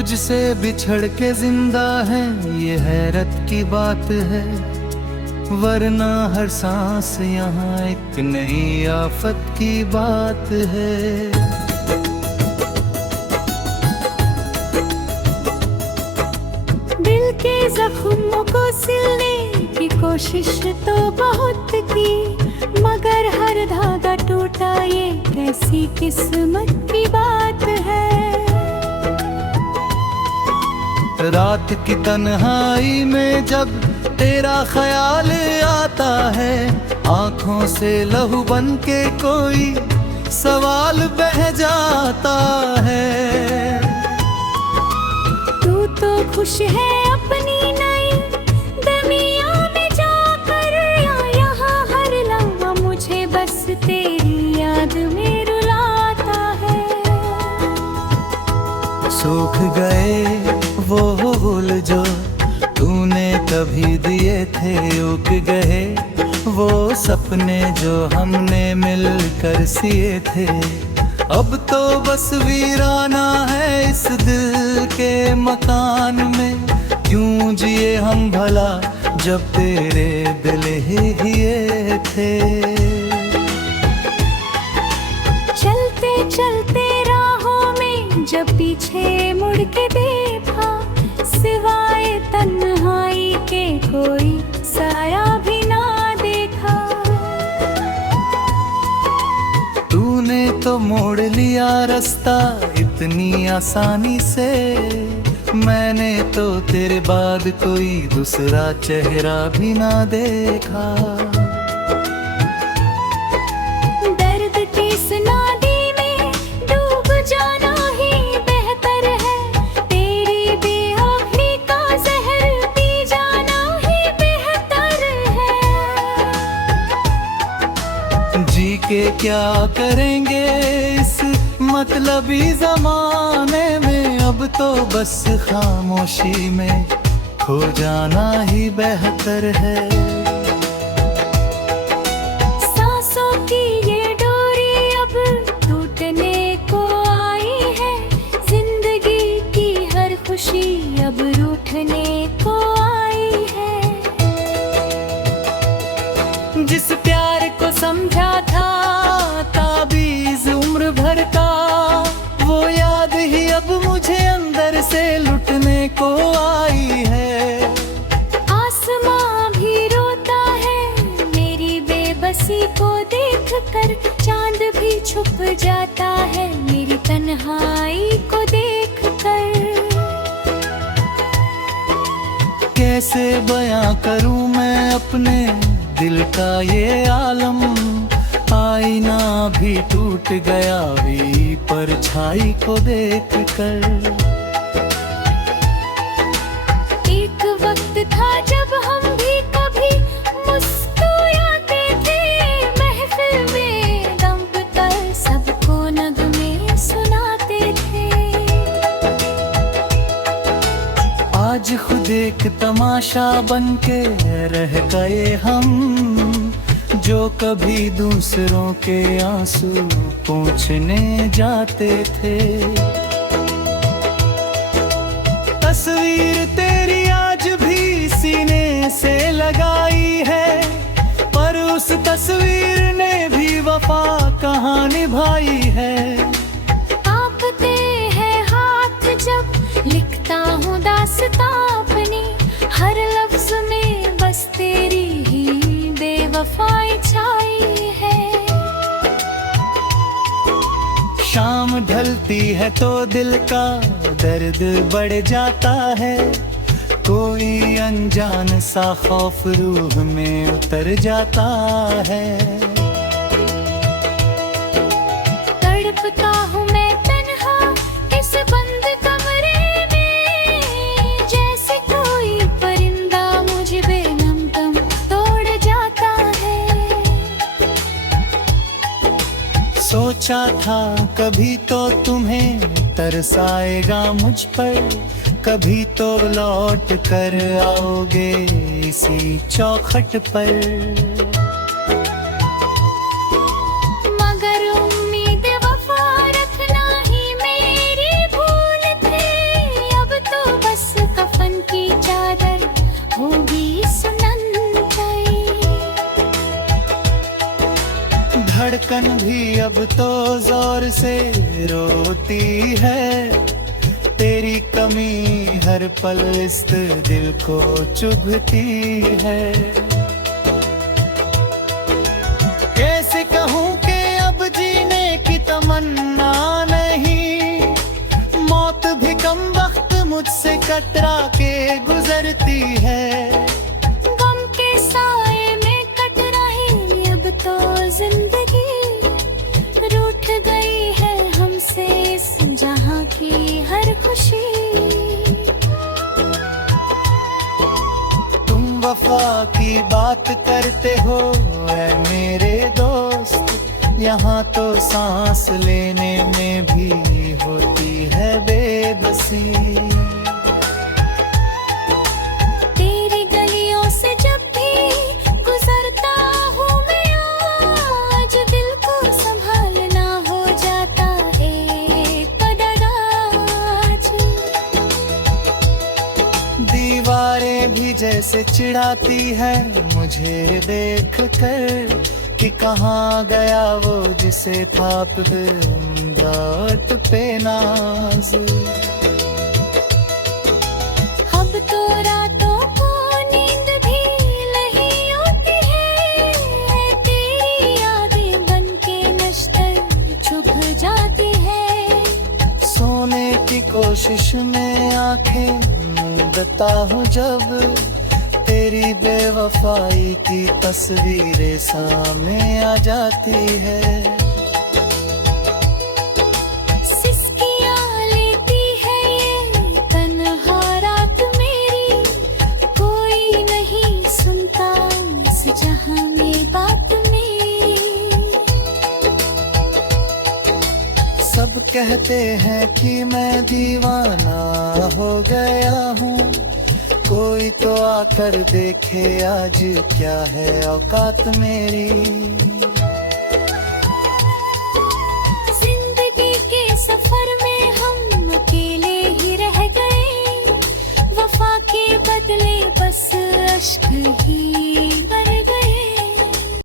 तुझसे बिछड़ के जिंदा है ये हैरत की बात है, वरना हर सांस यहाँ एक नई आफत की बात है। दिल के जख्मों को सिलने की कोशिश तो बहुत की, मगर हर धागा टूटा ये कैसी किस्मत की बात है। रात की तन्हाई में जब तेरा ख्याल आता है, आंखों से लहू बन के कोई सवाल बह जाता है। तू तो खुश है अपनी नई दुनिया में जाकर, यहाँ हर लम्हा मुझे बस तेरी याद में रुलाता है। सूख गए वो फूल जो तूने कभी दिए थे, उग गए वो सपने जो हमने मिलकर सिए थे। अब तो बस वीराना है इस दिल के मकान में, क्यों जिए हम भला जब तेरे दिल ही ये थे। चलते चलते राहों में जब पीछे मुड़ के देखा, सिवाय तन्हाई के कोई साया भी ना देखा। तूने तो मोड़ लिया रास्ता इतनी आसानी से, मैंने तो तेरे बाद कोई दूसरा चेहरा भी ना देखा। दर्द की इस नादी में डूब जाना ही बेहतर है, तेरी बेआखिरी का जहर पी जाना ही बेहतर है। जी के क्या करेंगे इस मतलबी जमाने में, अब तो बस खामोशी में खो जाना ही बेहतर है। सांसों की ये डोरी अब टूटने को आई है, जिंदगी की हर खुशी अब रूठने को आई है। जिस प्यार को समझा था ताबीज उम्र भर का, वो याद ही अब मुझे अंदर से लुटने को आई है। आसमां भी रोता है मेरी बेबसी को देख कर, चांद भी छुप जाता है मेरी तन्हाई को देख कर। कैसे बयां करूं मैं अपने दिल का ये आलम, आईना भी टूट गया भी परछाई को देख कर। एक वक्त था जब हम भी कभी मुस्कुराते थे, महफिल में दम कर सबको नगमे सुनाते थे। आज खुद एक तमाशा बन के रह गए हम, जो कभी दूसरों के आंसू पोंछने जाते थे। तस्वीर तेरी आज भी सीने से लगाई है, पर उस तस्वीर ने भी वफा कहाँ निभाई है। कांपते हैं हाथ जब लिखता हूँ दास्तां अपनी, हर लफ्ज में बस तेरी ही बेवफाई छाई है। शाम ढलती है तो दिल का दर्द बढ़ जाता है, कोई अनजान सा खौफ रूह में उतर जाता है। तड़पता हूँ मैं तन्हा इस बंद कमरे में, जैसे कोई परिंदा मुझे बेनम दम तोड़ जाता है। सोचा था कभी तो तुम्हें तरस आएगा मुझ पर, कभी तो लौट कर आओगे इसी चौखट पर। मगर उम्मीद वफा रखना ही मेरी भूल थी, जोर से रोती है, तेरी कमी हर पल इस दिल को चुभती है। कैसे कहूँ कि अब जीने की तमन्ना नहीं, मौत भी कम वक्त मुझसे कतरा के गुजरती है। गम के साए में कट रही अब तो जिंदगी, रूठ गई है हमसे इस जहां की हर खुशी। तुम वफा की बात करते हो ऐ मेरे दोस्त, यहाँ तो सांस लेने में भी होती है बेबसी। तेरी गलियों से जब भी गुजरता हूँ मैं, आज दिल को संभालना हो जाता एक पदराज। दीवारें भी जैसे चिढ़ाती है मुझे देख कर, कि कहाँ गया वो जिसे था पे नाज। अब तो रातों को नींद भी नहीं आती है, तेरी यादें बनके नश्तर चुभ जाती है। सोने की कोशिश में आंखें मूंदता हूँ जब, तेरी बेवफाई की तस्वीरें सामने आ जाती है। सिसकियाँ लेती है ये तन्हा रात मेरी, कोई नहीं सुनता इस जहां में बात मेरी। सब कहते हैं कि मैं दीवाना हो गया हूँ, कोई तो आकर देखे आज क्या है औकात मेरी।